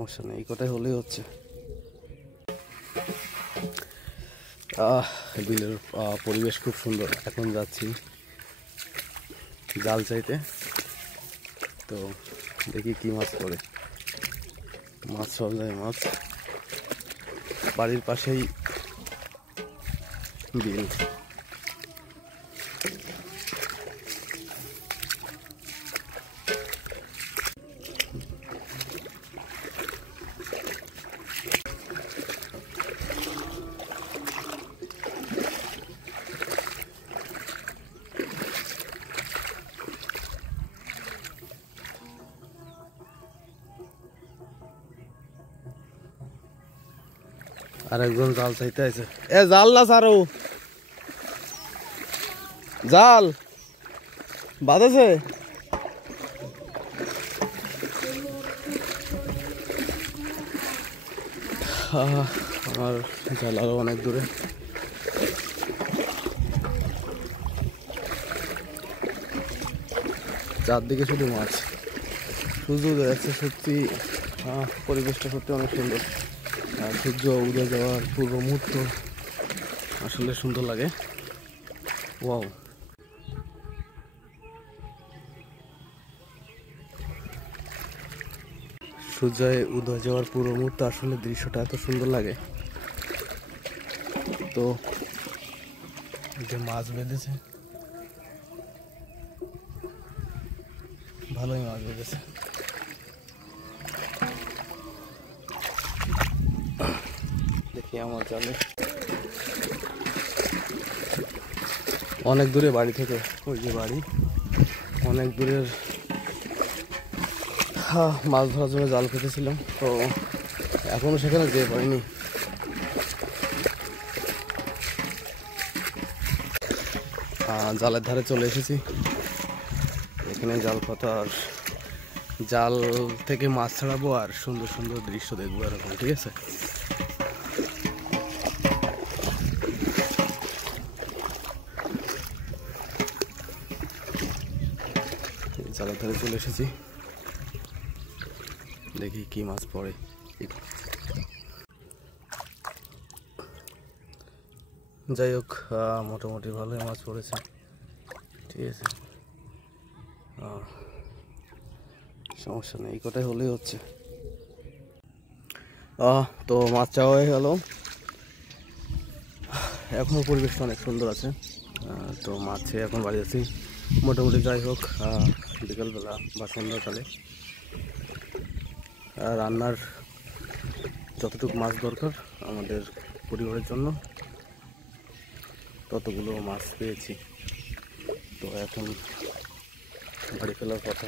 সমস্যা নেই, এই কটাই হলেই হচ্ছে। বিলের পরিবেশ খুব সুন্দর। এখন যাচ্ছি জাল চাইতে, তো দেখি কি মাছ পড়ে। মাছ সব যায় মাছ, বাড়ির পাশেই বিল। আর একজন জাল চাইতে আছে। জাল না সারো, জাল বাঁধেছে। আমার জাল আরো অনেক দূরে। চারদিকে শুধু মাছ, সূর্য উদয় যাচ্ছে। সত্যি পরিবেশটা সত্যি অনেক সুন্দর। সূর্য উদয় যাওয়ার পূর্ব মুহূর্ত আসলে সুন্দর লাগে। ওয়াও, সূর্য উদয় যাওয়ার পূর্ব মুহূর্ত আসলে দৃশ্যটা এত সুন্দর লাগে। তো যে মাছ বেঁধেছে, ভালোই মাছ বেঁধেছে। দেখি আমার জালে অনেক দূরে বাড়ি থেকে, ওই যে বাড়ি অনেক দূরের। মাছ ধরার জন্য জাল পেতেছিলাম, তো এখনো সেখানে যেতে পারিনি। জালের ধারে চলে এসেছি, এখানে জাল পাতা আর জাল থেকে মাছ ছাড়াবো আর সুন্দর সুন্দর দৃশ্য দেখবো এরকম। ঠিক আছে, জালের ধারে চলে এসেছি, দেখি কি মাছ পড়ে। যাই হোক, মোটামুটি ভালোই মাছ পড়েছে। ঠিক আছে, সমস্যা নেই, এই কটাই হলেই হচ্ছে। তো মাছ চাওয়া হয়ে গেল। এখনও পরিবেশটা অনেক সুন্দর আছে। তো মাছে এখন বাড়ি আছি মোটামুটি। যাই হোক, বিকালবেলা বা সন্ধ্যাকালে রান্নার যতটুকু মাছ দরকার আমাদের পরিবারের জন্য ততগুলো মাছ পেয়েছি। তো এখন বাড়ি ফেরার কথা।